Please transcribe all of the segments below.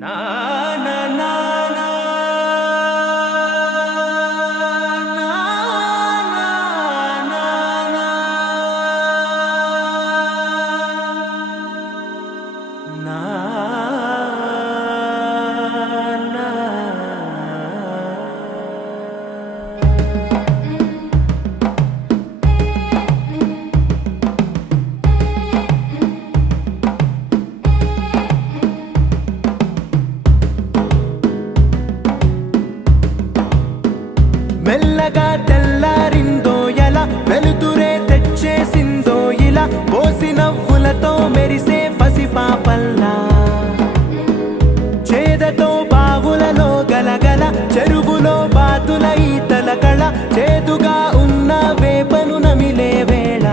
నా నా నా నా నా నా నా నా మెల్లగా తెల్లారిందో ఎలా వెలుతురే తెచ్చేసిందో ఇలా పోసి నవ్వులతో మెరిసే పసిపాపల్లా చేదతో బావులలో గలగల చెరువులో బాతుల ఈతల కళ చేదుగా ఉన్న వేపను నమిలే వేళ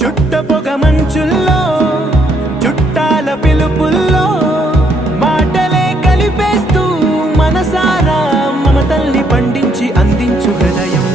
చుట్ట పొగ మంచుల్లో చుట్టాల పిలుపుల్లో మాటలే కలిపేస్తూ మనసారా మమతల్ని పండించి అందించు హృదయం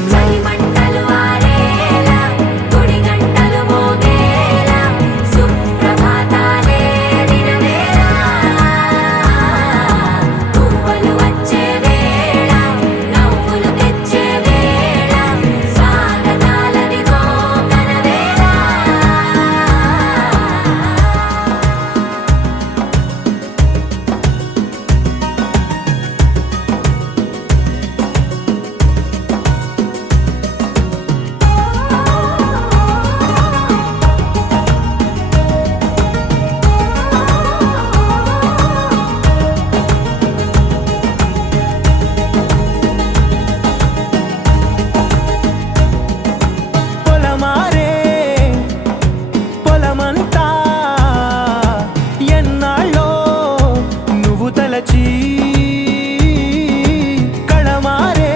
కళమారే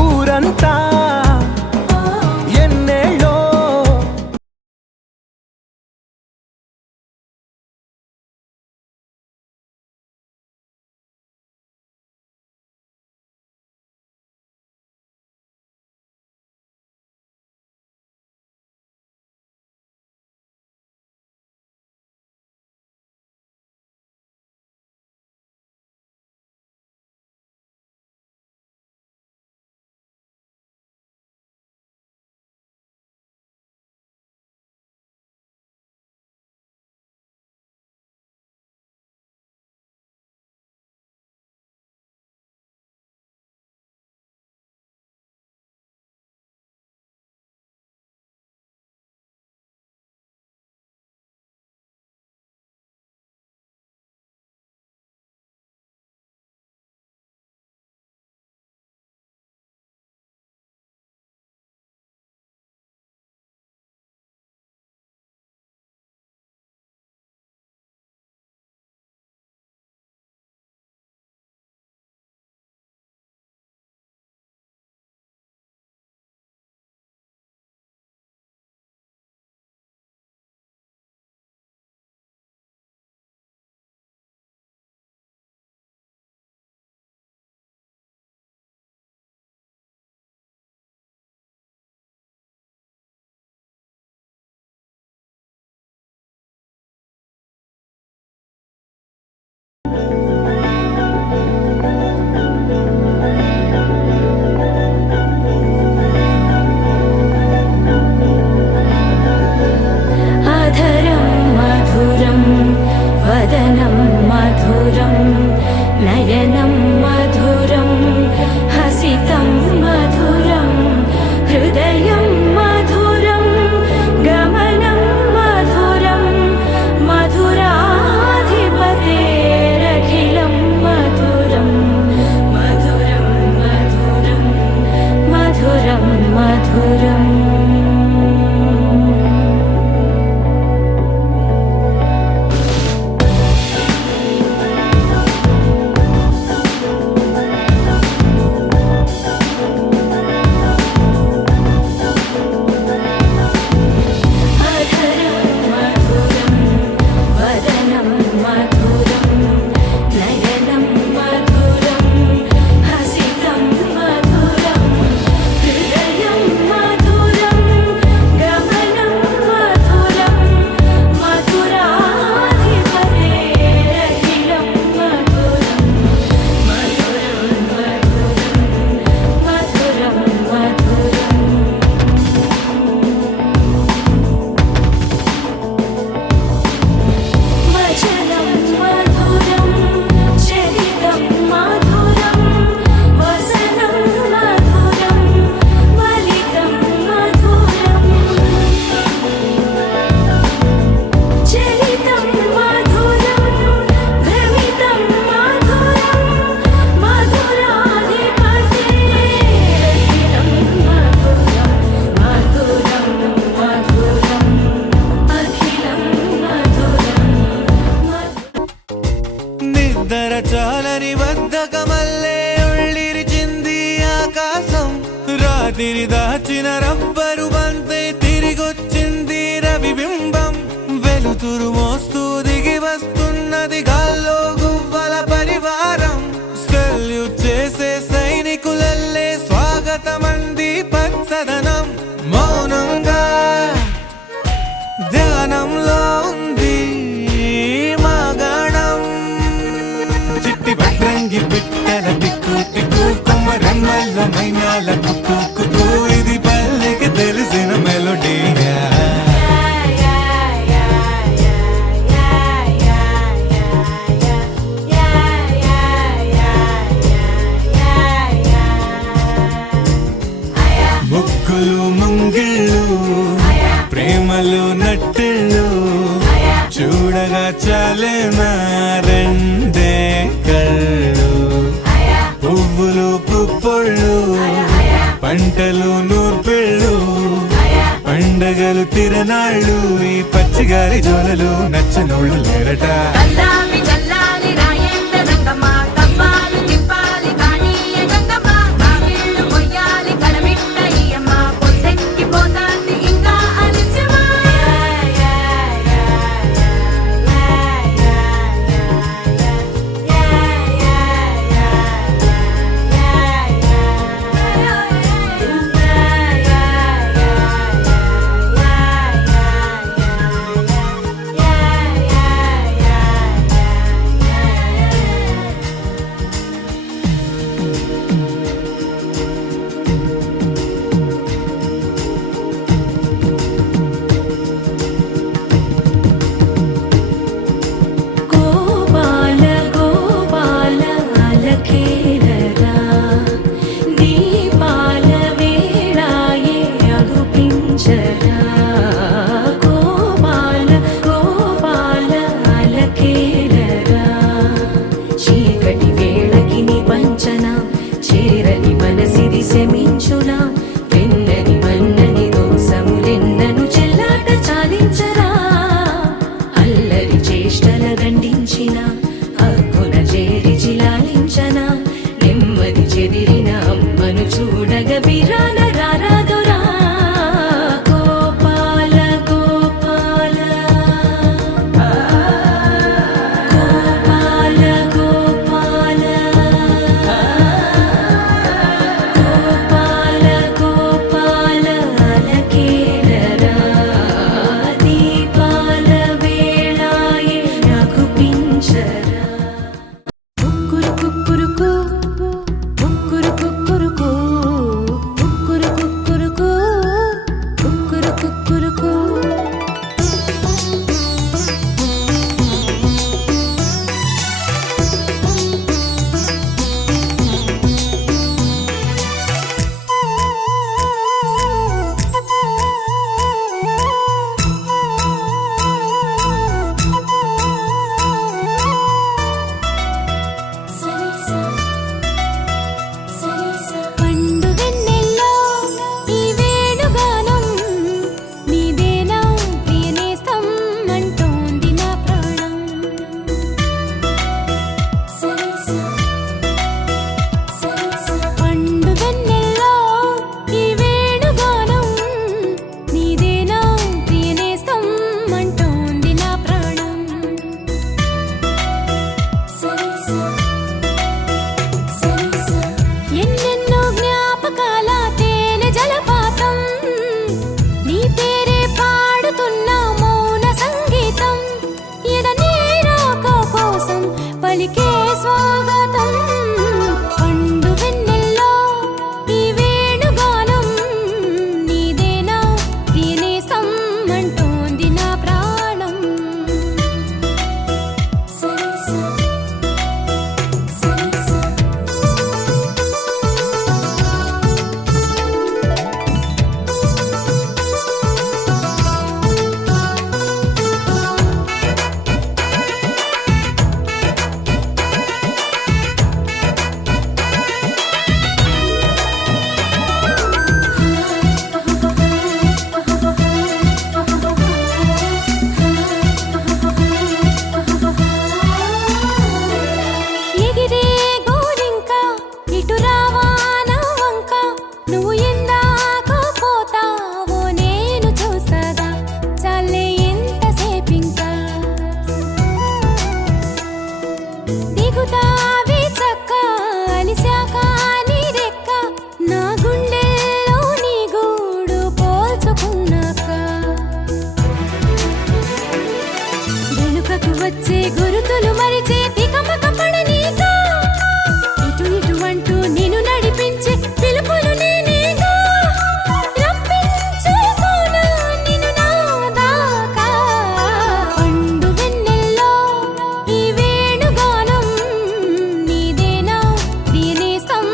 ఊరంతా ఎన్నేళ్ళో నయనం మధురం హసితం మధురం హృదయం మధురం గమనం మధురం మధురాధిపతేరఖిలం మధురం మధురం మధురం మధురం మధురం చాలని బద్ధకమల్లే ఉళ్ళిరిచింది ఆకాశం. రాత్రి దాచిన రబ్బరు బంతే తిరిగొచ్చింది రవిబింబం. వెలుతురు మోస్తూ దిగి వస్తున్నది గాల్లో గువ్వల పరివారం. సెల్యూట్ చేసే సైనికులల్లే స్వాగతమంది పచ్చదనం. మౌనంగా ధ్యానంలో ఉంది మాగాణం. చిట్టి భద్రంగి పిట్టల టిక్కు టిక్కు కొమ్మరెమ్మల మైనాల కుక్కు కుక్కు. ఇది పల్లెకి తెలిసిన మెలోడీ. ముగ్గులు ముంగిళ్ళు ప్రేమలు నట్టిళ్ళు చూడగా చాలేనా రెండే కళ్ళు. పువ్వులు పుప్పొళ్ళు పంటలు నూర్పిళ్ళు పండగలు తిరనాళ్ళు. ఈ పచ్చిగారి జోలలు నచ్చనోళ్ళు లేరట. చేరని మనసిది శమించునా వెన్నని మన్నని దోసములెన్నను చెల్లాట చాలించరా. అల్లరి చేష్టల దండించిన హక్కున చేరి చిలాలించన. నెమ్మది చెదిరిన అమ్మను చూడగ బిరాన రారాదురా. గోపాల గోపాల గోపాల గోపాల గోపాల గోపాల అలకేలరా. దీపాల వేళాయే రఘుపించరా. కుక్కురు కుక్కురుకు కుక్కురు కుక్కురుకు కుక్కురు కుక్కురుకు కుక్కురు కుక్కురుకు. పండు వెన్నెల్లో ఈ వేణుగానం నీదేనా ప్రియనేస్తం అంటోంది నా ప్రాణం. పండు వెన్నెల్లో ఈ వేణుగానం నీదేనా ప్రియనేస్తం అంటోంది నా ప్రాణం. ఎన్నెన్నో జ్ఞాపకాల తేనె జలపాతం నీ పేరే పాడుతున్న మౌన సంగీతం. ఎదనే రాక కోసం పలికే స్వాగతం. పండు వెన్నెల్లో ఈ వేణుగానం నీదేనా ప్రియనేస్తం అంటోంది నా ప్రాణం. రాకకు వచ్చే గురుతులు మరిచే తికమక పడనీగా ఇటు ఇటు అంటూ నిన్ను నడిపించే పిలుపులు నేనేగా రప్పించుకోనా నిన్ను నా దాకా పండు వెన్నెల్లో ఈ వేణుగానం నీదేనా ప్రియనేస్తం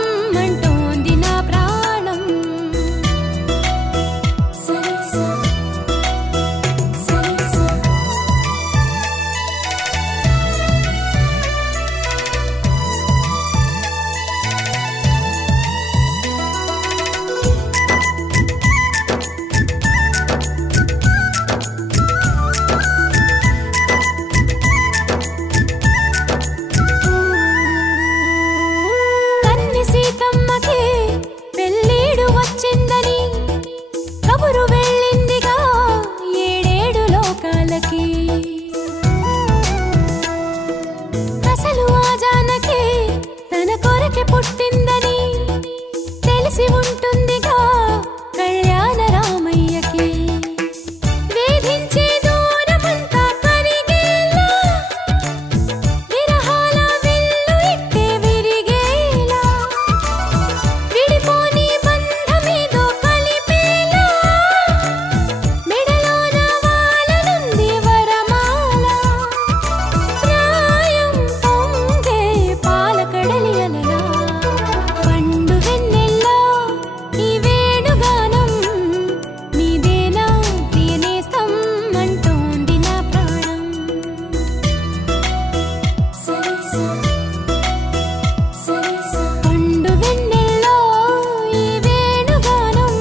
అంటోంది నా ప్రాణం సరిసా సరిసా కన్ని సీతమ్మకి పెళ్ళీడు వచ్చిందని కబురు వెళ్ళిందిగా ఏడేడు లోకాలకి అసలు ఆ జానకి తన కొరకే పుట్టిందని తెలిసి ఉంటుందిగా కళ్యాణ రామయ్యకి వేధించే దూరమంతా కరిగేలా విరహాల విల్లు ఇట్టే విరిగేలా విడిపోని బంధమేదో కలిపేలా మెడలోన వాలనుంది వరమాల ప్రాయం పొంగే పాలకడలి అలలా పండు వెన్నెల్లో ఈ వేణుగానం నీదేనా ప్రియనేస్తం అంటోంది నా ప్రాణం సరిసా సరిసా పండు వెన్నెల్లో ఈ వేణుగానం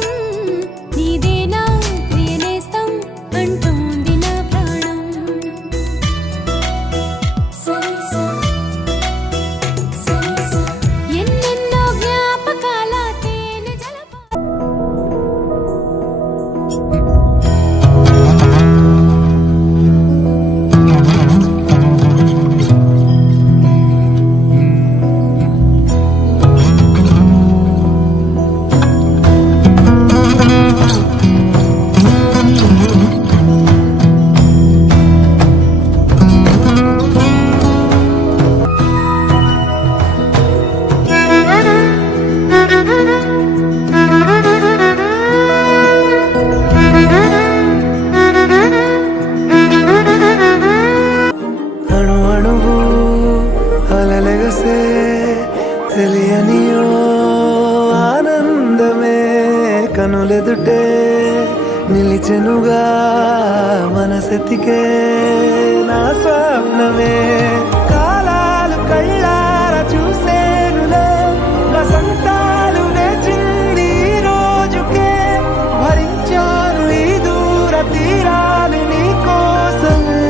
నీదేనా ప్రియనేస్తం అంటోంది నా ప్రాణం సరిసా సరిసా ఎన్నెన్నో జ్ఞాపకాల తేనె జలపా అణు అణువు అలలెగసే తెలియనియో ఆనందమే కనులెదుటే నిలిచెనుగా మనసెతికే నా స్వప్నమే కాలాలు కళ్ళార చూసేనులే వసంతాలు వేచింది ఈ రోజుకే భరించాను ఈ దూర తీరాలు నీ కోసమే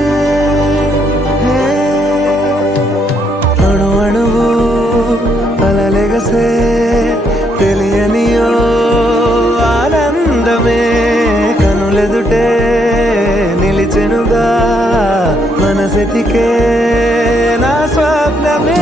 అణు అణువు అలలెగసే తెలియనియో ఆనందమే కనులెదుటే నిలిచెనుగా మనసెతికే నా స్వప్నమే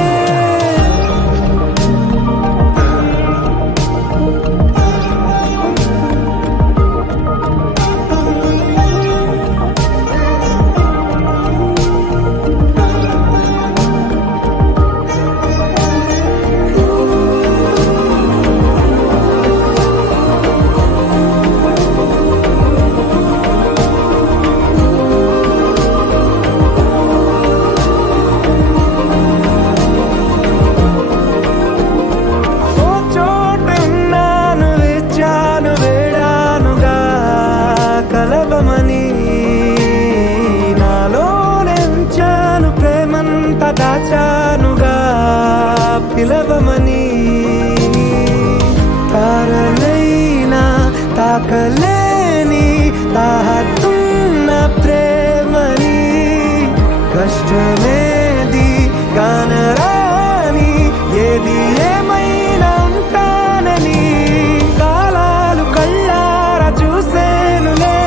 ఓ చోటున్నాను వేచాను వేడానుగా కలవమని నాలో నెంచాను ప్రేమంత దాచానుగా పిలవమని తారలైనా తాకలేని తాహతున్న ప్రేమని కష్టమేది కానరాని ఏది ఏమైనా ఉంటానని కాలాలు కళ్ళార చూసేనులే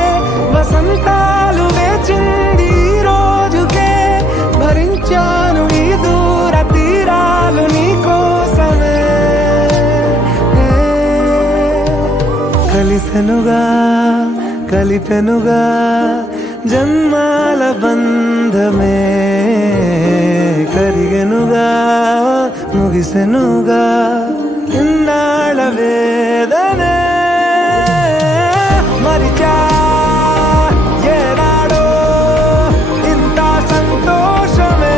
వసంతాలు వేచింది ఈ రోజుకే భరించాను ఈ దూర తీరాలు నీ కోసమే కలిసెనుగా కలిపెనుగా జన్మాల బంధమే కరిగెనుగా ముగిసెనుగా ఇన్నాళ్ళ వేదనే మరిచా ఏనాడో ఇంత సంతోషమే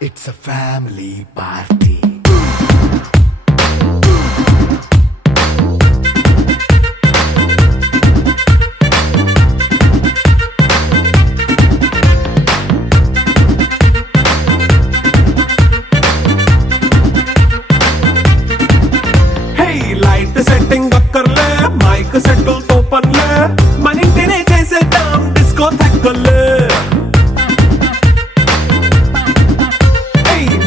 It's a family party. Hey, light setting అక్కర్లే మైక్ సెట్టుల్ తో పర్లే మన ఇంటినే చేసేద్దాం డిస్కో థెక్కలే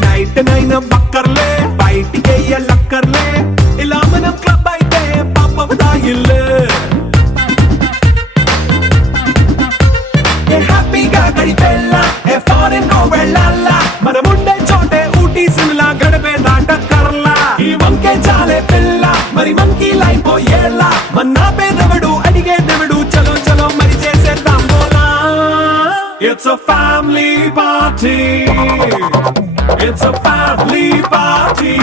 నైట్ నైన్ బక్కర్లే బయటికి లక్కర్లే ఇలా మనం క్లబ్ అయితే పాప దాయిల్లే హ్యాపీగా గడిపెళ్ళ ఏ ఫారెన్ కో వెళ్ళాల మనం ఉండే చోటే ఊటీ సిమ్లా గడిపే దాటక్కర్లా ఈ వంకే చాలే పిల్ల మరి మంకీ లైఫ్ ఏళ్ళ మన్నా పేదవడు అడిగే దేవుడు చలో చలో మరి చేసేద్దాం బోలా it's a family party It's a family party.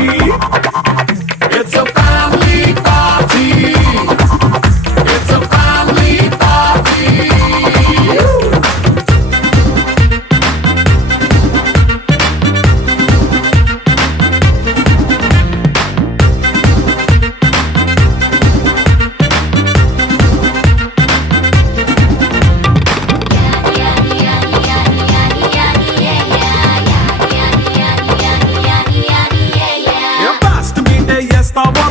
It's a family party. It's a family party.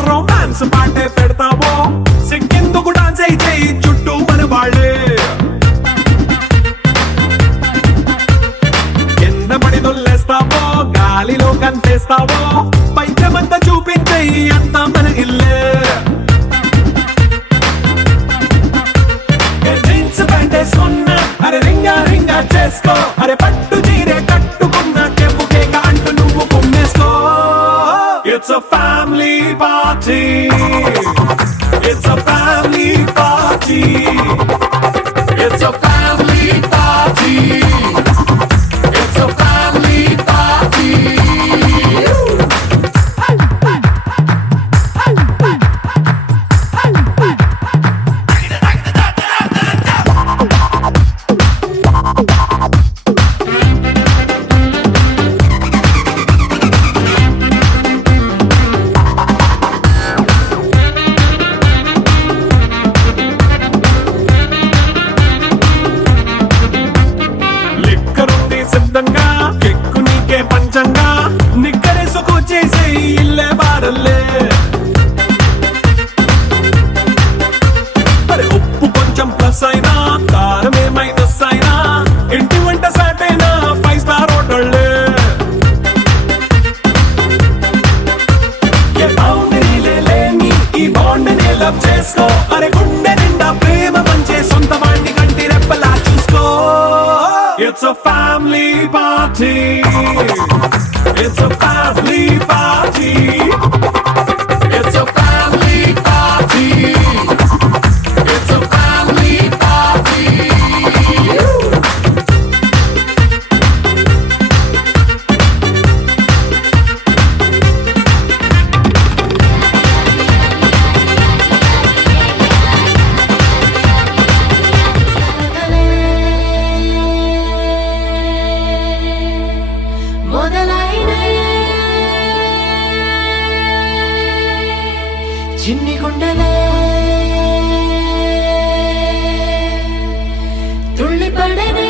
Romance పాటే పెడతావో సిగ్గెందుకు డాన్స్ అయితే చుట్టూ మన వాళ్ళే కింద పడి దొల్లేస్తావో గాలిలో కంతేస్తావో పైద్యమంతా చూపించే అంతా మన ఇల్లే జీన్స్ ప్యాంటేసుకున్నా అరే రింగా రింగా చేసుకో అరే పట్టు చీరే కట్టుకున్న చెవు కేక అంటూ నువ్వు కుమ్మేసుకో It's a family party. It's a family party. It's a family party. It's a family party. సిద్ధంగా ఎక్కు నీకే పంచంగా నిక్కరేసుకు చేసే ఇల్లే బారల్లే మరి ఉప్పు కొంచెం ప్లస్ అయినా కారమే మైనస్ అయినా ఇంటి వంట సాటైనా 5 స్టార్ హోటళ్ళే ఏ బౌండరీలే లేని ఈ బాండ్ ని లవ్ చేసుకో అరే గుండె నిండా ప్రేమ పంచే సొంత వాణ్ణి కంటి రెప్పలా చూసుకో It's a family party. It's a family party. It's a family party. It's a family party. చిన్ని గుండెలే తుళ్ళి పడనే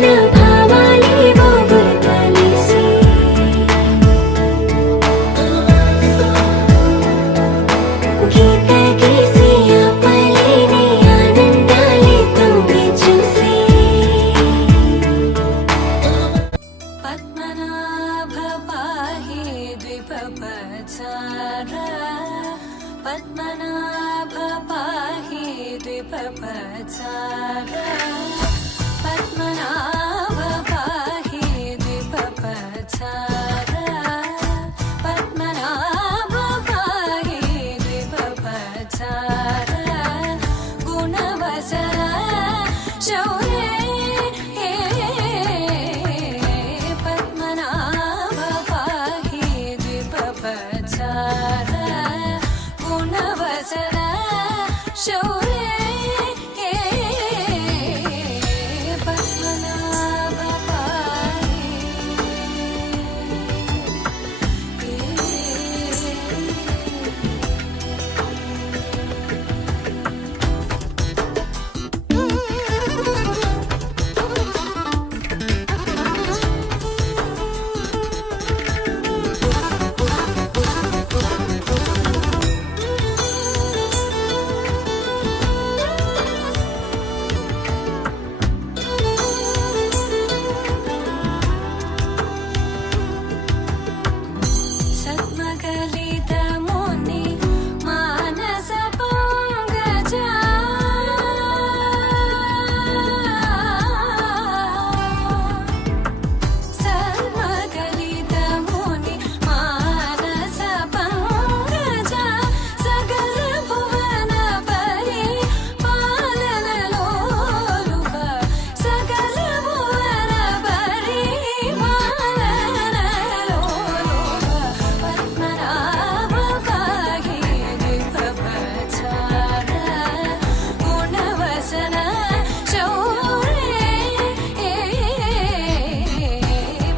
నా భావాలేవో గుర్తులేసి గీత గీసి ఆపలేని ఆనందాలే తొంగి చూసి పద్మనాభ పాహి ద్విపపచార పద్మనాభ పాహి ద్విపపచార పద్మనాభ పాహి ద్విపపచార పద్మనాభ పాహి ద్విపపచార గుణవసర శౌర్యే పద్మనాభ పాహి ద్విపపచార గుణవసర శౌర్యే పద్మనాభ పాహి సద్మగలితముని మానస పంగజ సద్మగలితముని మానస పంగజ సకల భువన పరి పాలనలోలుప సకల భువన పరి పాలనలోలుప పద్మనాభ పాహి ద్విపపచార గుణవసన శౌర్యే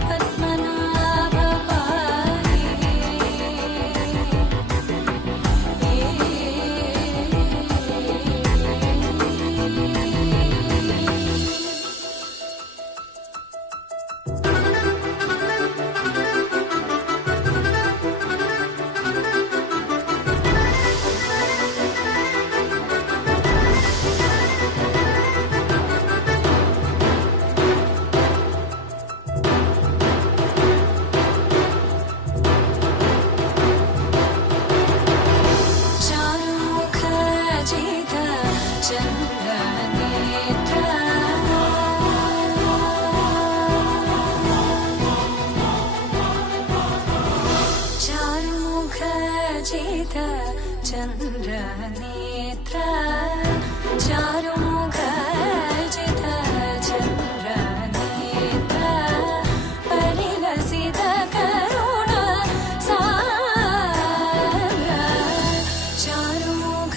పద్మనాభ పాహి చారుముఖ జిత చంద్రనేత్ర చారుముఖ జిత చంద్రనేత్ర చారుముఖ జిత చంద్రనేత్ర పరిలసిత కరుణ సాగర చారుముఖ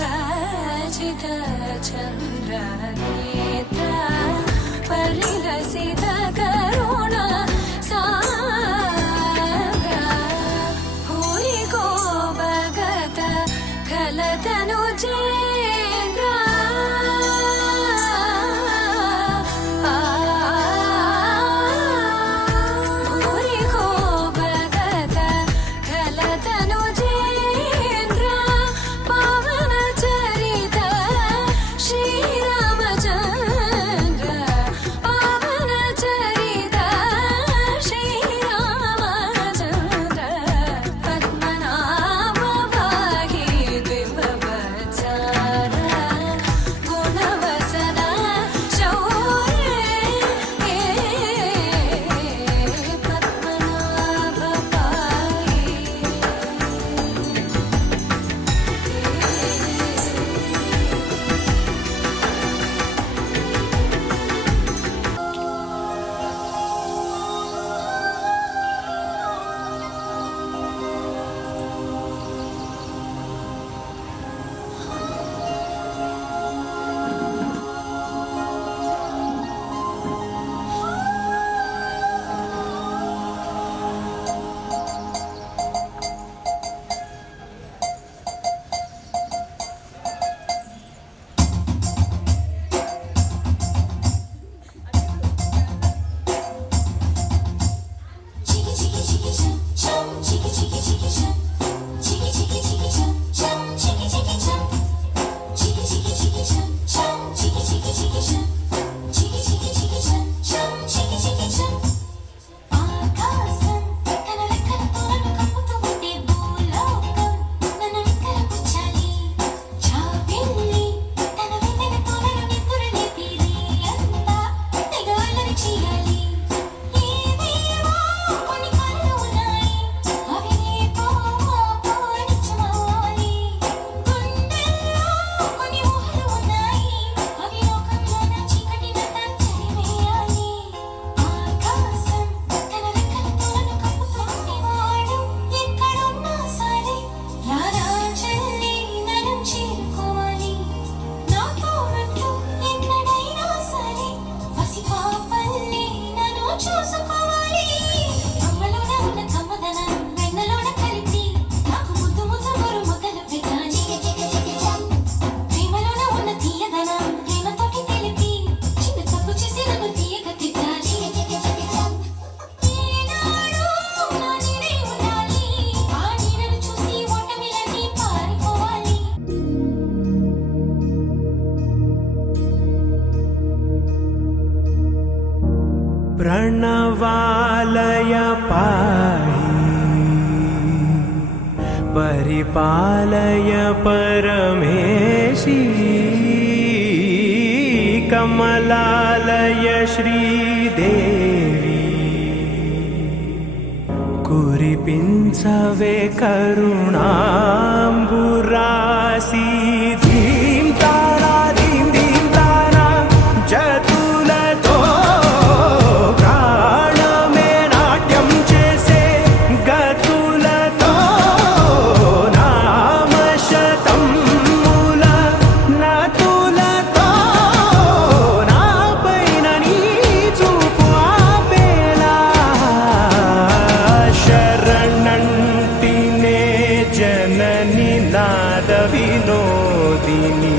జిత చంద్రనేత్ర పరిలసిత కరుణ సాగర భూరికో భగత ఖలతను జేంద్ర భూరికో భగత ఖలతను జేంద్ర పవన చరిత శ్రీరామచంద్ర प्रणवालय पाहि परिपालय परमेशी कमलालय श्रीदेवी कुरिपिंचवे करुणांबुरासी धीम तारा धीम धीम तारा जतुलतो प्राणमे नाट्यं चेसे गतुलतो नामशतं मूल नतुलतो नापैన నీ చూపు ఆపేలా శరణంటినే జనని నాద వినోదిని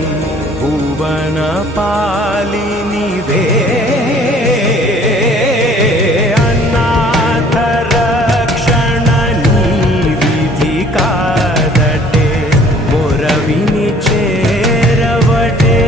భువన పాలిని వే అనాథ రక్షణ నీ విధి కాదటే మొరవిని చేరవటే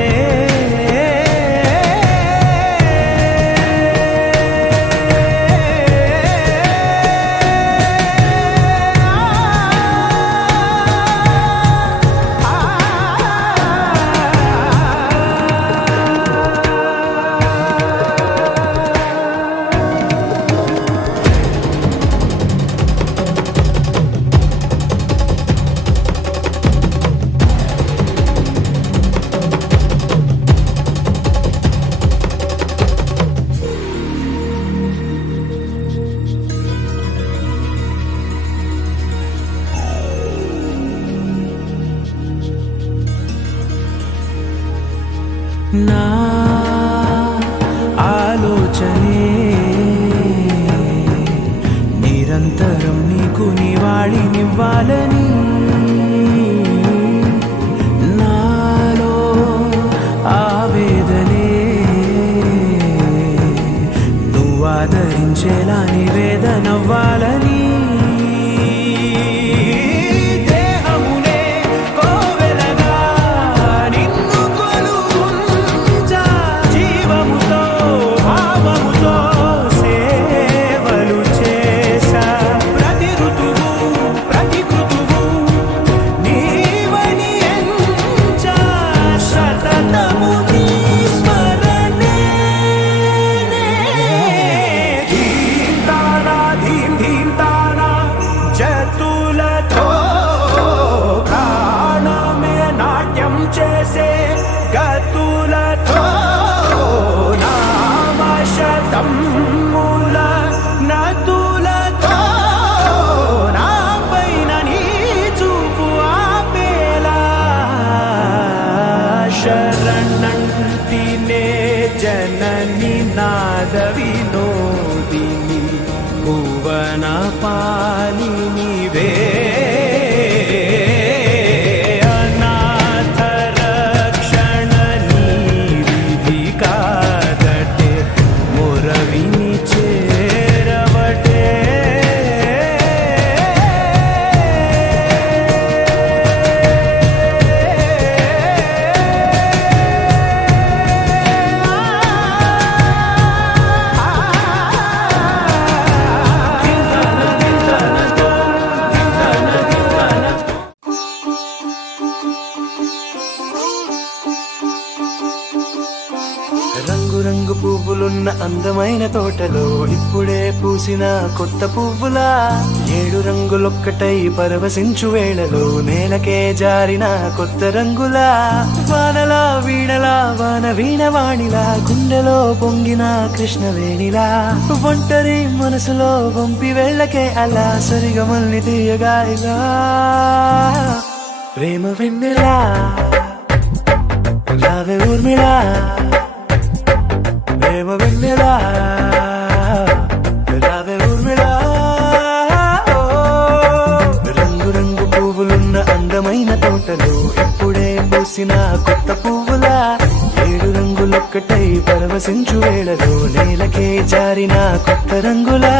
నా ఆలోచనే నిరంతరం నీకు నివాళినివ్వాలని నాలో ఆవేదనే నువ్వు ఆదరించేలా నివేదనవ్వాలని దేహమునే కోవెలగా నిన్ను కొలువుంచా జీవముతో భావముతో సేవలు చేసా ప్రతి ఋతువు ప్రతి కృతువు నీవని ఎంచా సతతము నీ స్మరణే ధీం తారా ధీం ధీం తారా జతులతో ప్రాణమే నాట్యం చేసే గతులతో నామశతం మూల నతులతో నాపైన నీ చూపు ఆపేలా శరణంటినే జనని నాద వినోదిని భువన పాలిని వే అనాథ రక్షణ నీ విధి కాదటే మొరవిని చేరవటే రంగు రంగు పువ్వులున్న అందమైన తోటలో ఇప్పుడే పూసిన కొత్త పువ్వులా 7 రంగులొక్కటై పరవశించు వేళలో నేలకే జారిన కొత్త రంగులా వానలా వీణలా వాన వీణవాణిలా గుండెలో పొంగిన కృష్ణవేణిలా ఒంటరి మనసులో వంపి వెళ్ళకే అలా సరిగమల్ని తీయగా ఇలా ప్రేమ వెన్నెలా రావే ఊర్మిళా ప్రేమ వెన్నెలా రావే ఊర్మిళా రంగు రంగు పువ్వులున్న అందమైన తోటలో ఇప్పుడే పూసిన కొత్త పువ్వులా 7 రంగులొక్కటై పరవశించు వేళలో నేలకే జారిన కొత్త రంగులా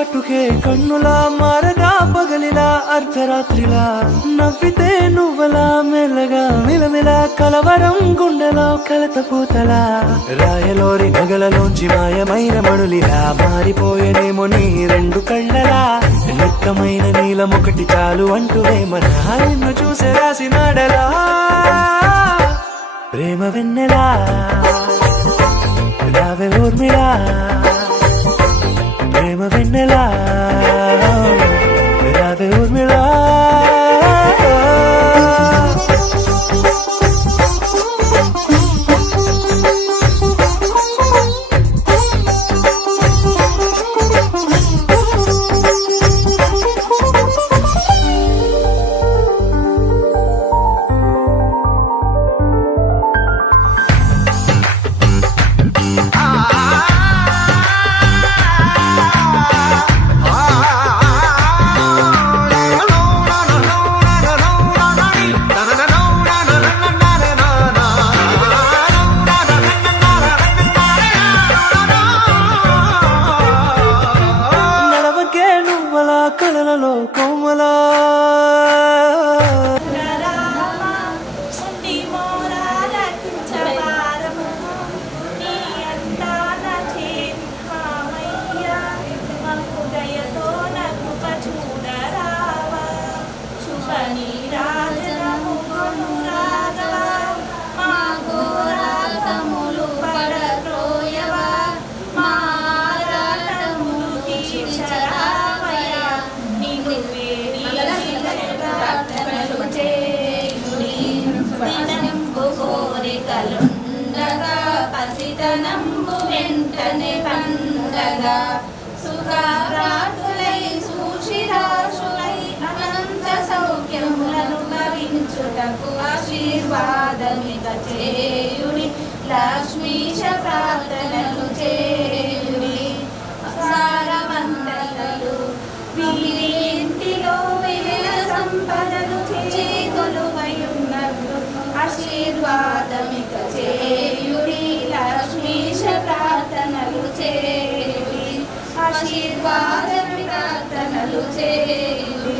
కాటుకే కన్నులా మారగా పగలిలా అర్ధరాత్రిలా నవ్వితే నువ్వలా మెల్లగా మిలమిలా కలవరం గుండెలో కలత పూతలా రాయలోరి నగలలోంచి మాయమైన మణులిలా మారిపోయేనేమో నీ రెండు కళ్ళలా నిక్కమైన నీలమొకటి చాలు అంటూ వేమనా నిన్ను చూసే రాసినాడలా ప్రేమ వెన్నెలా రావే ఊర్మిళా ప్రేమ వెన్నెలా రావే ఊర్మిళా కళలలో కోమలా పసితనంబు వెంటనే పండగా సుఖారాతులై సుశిరాశులై అనంత సౌఖ్యములను భవించుటకు ఆశీర్వాదమిక చేయుడి లక్ష్మీశ ప్రార్థనలు చేయుడి సారవంతలు వీరింటిలో వివిధ సంపదలు చేకొలువై ఉన్నట్లు ఆశీర్వాదమిక చేయుడి లక్ష్మీశ ప్రార్థనలు చేయుడి ఆశీర్వాదమి ప్రార్థనలు చేయుడి.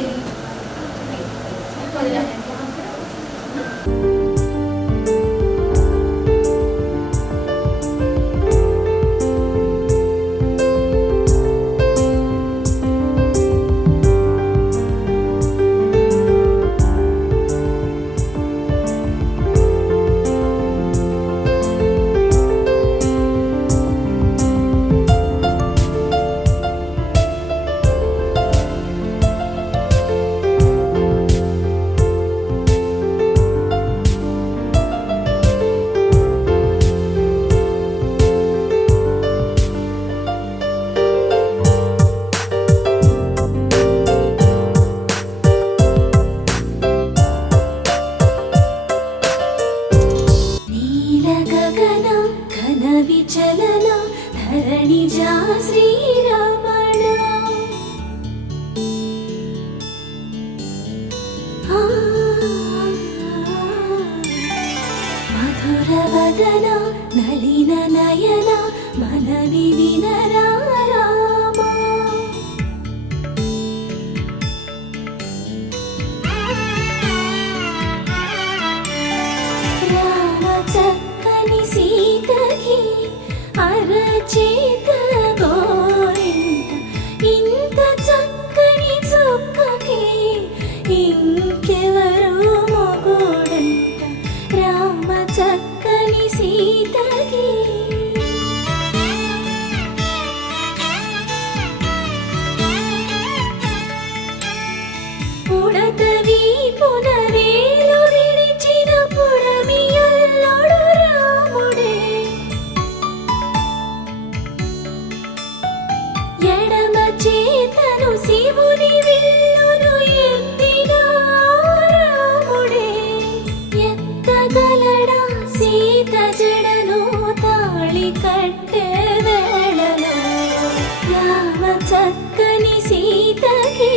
విచలన ధరణిజా శ్రీరమణ మధుర వదన నళిన నయన మనవి వినరా రామా రామ చక్కని సీతకి అరచేత గోరింట ఇంత చక్కని చుక్కకి ఇంకెవరు మొగుడంట రామ చక్కని సీతకి పుడతవి పునవేలు విడిచిన పుడమియల్లోడు రాముడే ఎడమ చేతను శివుని విల్లును ఎత్తిన రాముడే ఎత్తగలడా సీత జడను తాళి కట్టే వేళలో రామ చక్కని సీతకి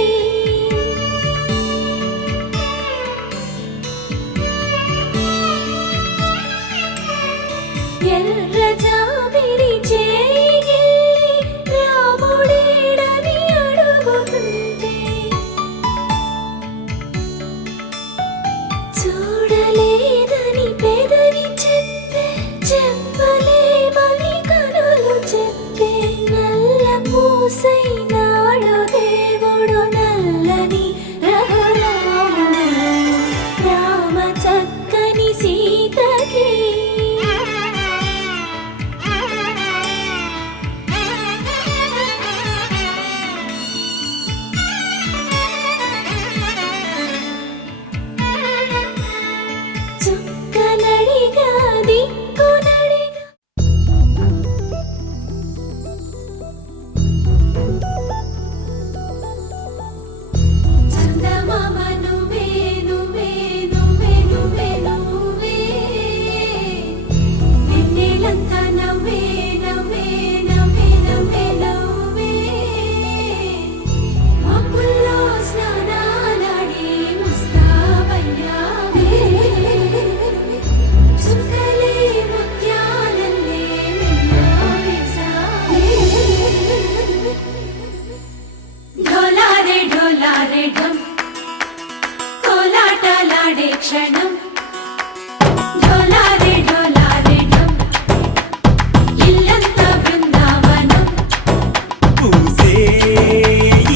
ఎర్ర జాబిలి చేయి రాముడేడని మూసైనాడు దేవుడు నల్లని రఘురాముడు రామ చక్కని సీతకి చుక్కనడిగా దిక్కునడిగా చందమామ నువ్వే నువ్వే నువ్వే నువ్వే నువ్వే వెన్నెలంతా నవ్వే నవ్వే నవ్వే నవ్వే నవ్వే మబ్బుల్లో స్నానాలాడి ముస్తాబయ్యావే చుక్కలే ముత్యాలల్లే మెన్నావేశావే ఢోలారే ఢోలారే ఢం కోలాటలాడే క్షణం ఢోలారే ఢోలారే ఢం ఇల్లంతా బృందావనం పూసే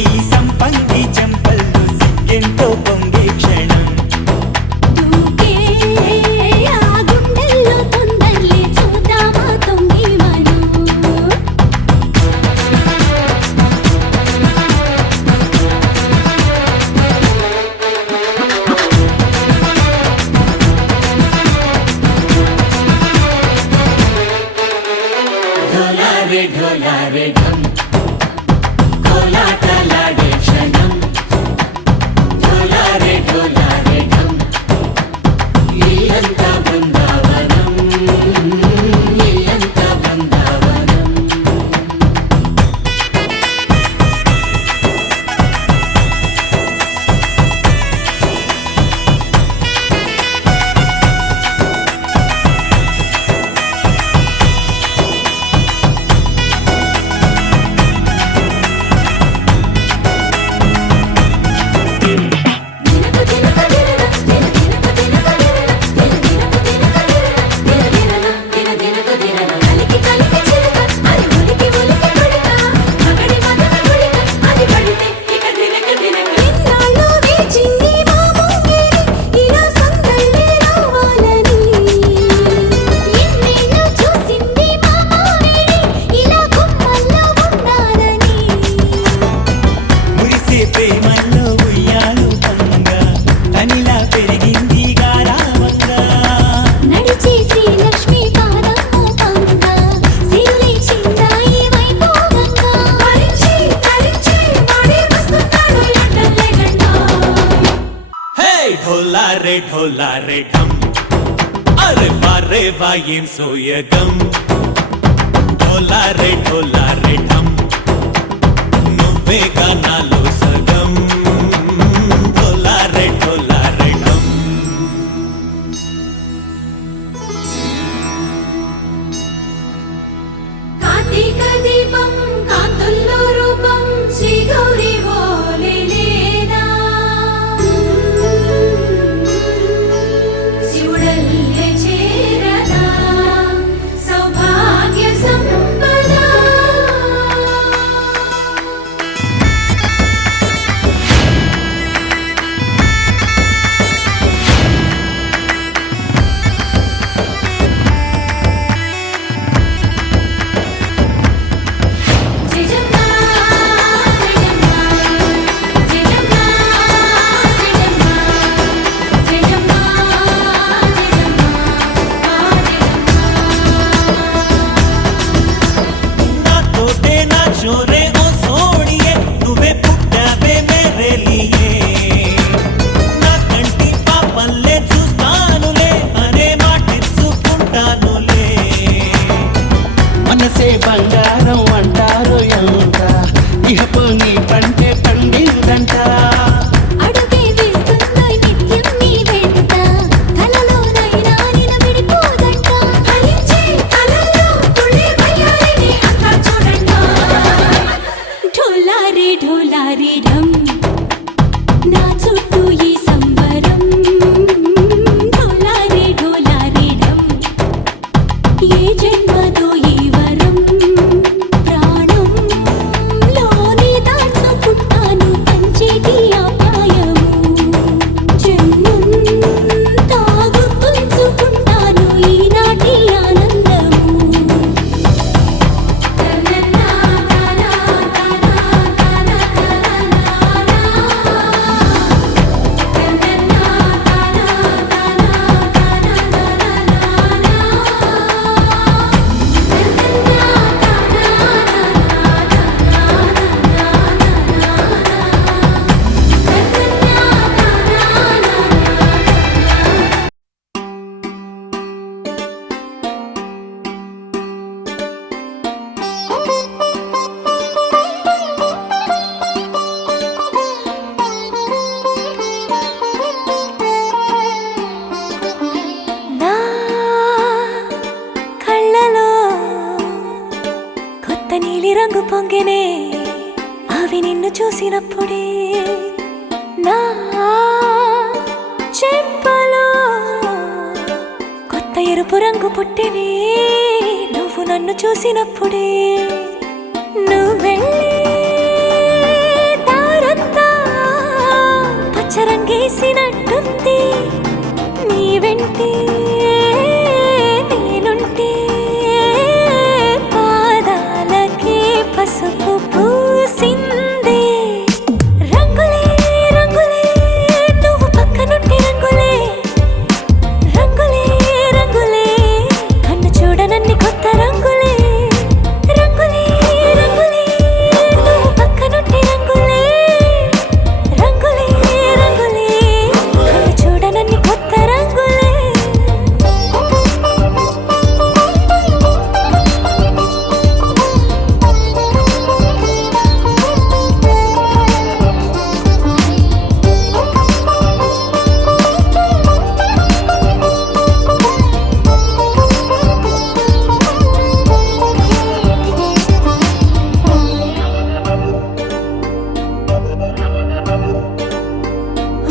ఈ సంపంగి చెంపల్లో సిగ్గెంతో పొంగే క్షణం దూకే ఆ గుండెల్లో తొందరలే చూద్దామా తొంగి మనం ఢోలారే ఢోలారే ఢం కోలాటలాడే క్షణం ఢోలారే ఢోలారే ఢం ఇల్లంతా బృందావనం ఇల్లంతా బృందావనం దినకు దినక దినన దిన దినకు దినన కలికి కలికి చిలక అది ఉలికి ఉలికి కొడక మగడి మదన కొడిక అది పడితే ఇక దినక దినక ఇన్నాళ్ళు వేచింది మా ముంగిరి ఇలా సందళ్ళే రావాలని ఇన్నేళ్ళు చూసింది మా మామిడి ఇలా గుమ్మల్లో ఉండాలని మురిసే ప్రేమల్లో ఉయ్యాలు పంగా తనిలా పెరిగింది గారావంగా నడిచే శ్రీలక్ష్మి పాదము పంగ సిరులే చిందాయి వైభోగంగా హరించి హరించి వాడే వస్తున్నాడు లండన్లే గండా హే ఢోలారే ఢోలారే ఢం అరే వారే వా ఏం సోయగం ఢోలారే ఢోలారే ఢం నువ్వే గానాలో సగం ఢోలారే ఢోలారే ఢం కార్తీక దీపం కాంతుల్లో రూపం శ్రీ గౌరీ ఓలే లేదా శివుడల్లే చేరదా సౌభాగ్య సంపద జయజమ్మా జయజమ్మా జయజమ్మా జయజమ్మా జయజమ్మా నా తోటే నా చోరే ఓ సోడియే నువ్వే పుట్టావే మేరే లియే నా కంటి పాపల్లే చూస్తానులే అనే మాటిచ్చుకుంటానులే మనసే బంగారం అంటారు ఎంత ఇహపు నీ పంటే పండిందంట అడుగే వేస్తుందో నిత్యం నీ వెంట కలలోనైనా నిన్ను విడిపోదంట ఫలించే కలల్లో తుళ్ళి వయ్యారిని అంతా చూడంట ఢోలారే ఢోలారే ఢం నా చుట్టూ ఈ సంబరం ఢోలారే ఢోలారే ఢం ఏ జన్మదో ఈ వరం నీలి రంగు పొంగెనే అవి నిన్ను చూసినప్పుడే నా చెంపలో కొత్త ఎరుపు రంగు పుట్టెనే నువ్వు నన్ను చూసినప్పుడే నువ్వెళ్ళే దారంతా పచ్చరంగేసినట్టుంది నీ వెంటే నేనుంటే పాదాలకే పసుపు పూసిందే రంగులే రంగులే నువ్వు పక్కనుంటే రంగులే రంగులే రంగులే కన్ను చూడనన్ని కొత్త రంగులే రంగులే రంగులే నువ్వు పక్కనుంటే రంగులే రంగులే రంగులే కన్ను చూడనన్ని కొత్త రంగులే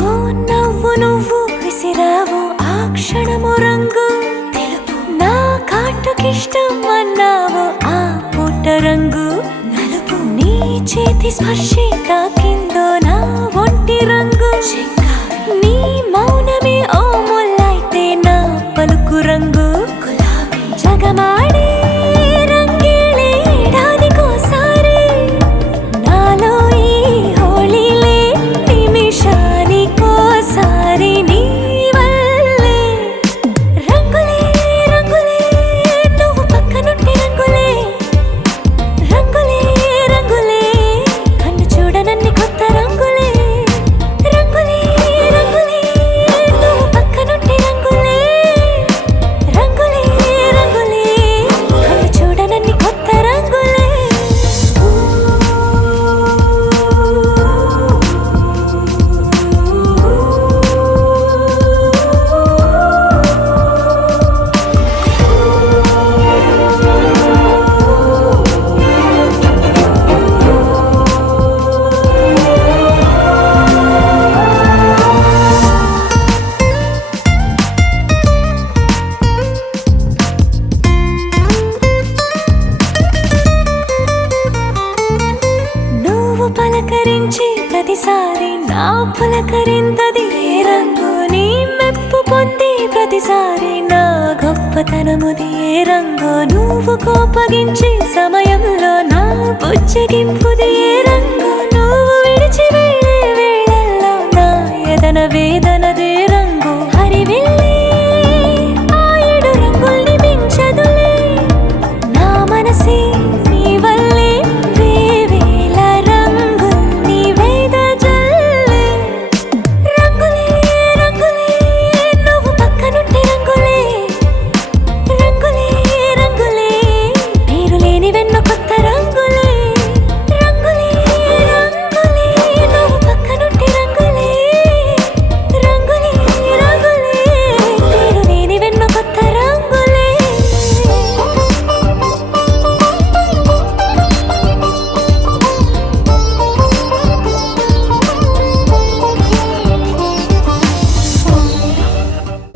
ఓ నవ్వు నువ్వు విసిరావు ఆ క్షణము రంగు తెలుపు నా కాటుకిష్టం అన్నావు ఆ పూట రంగు నలుపు నీ చేతి స్పర్శే తాకిందో నా ఒంటి రంగు నీ మౌనమే ఓ ముల్లైతే నా పలుకు రంగు గులాబీ జగమాడే రంగేలే ఏడాదికోసారి నాలో ఈ హోళీలే నిమిషానికోసారి నీ వల్లే రంగులే రంగులే నువ్వు పక్కనుంటే రంగులే రంగులే రంగులే కన్ను చూడనన్ని కొత్త రంగులే రంగులే రంగులే నువ్వు పక్కనుంటే రంగులే రంగులే రంగులే కన్ను చూడనన్ని కొత్త రంగులే నువ్వు పలకరించి ప్రతిసారి నా పులకరింతది ఏ రంగు నీ మెప్పు పొంది ప్రతిసారి నా గొప్పతనముది ఏ రంగు నువ్వు కోపగించే సమయంలో నా బుజ్జగింపు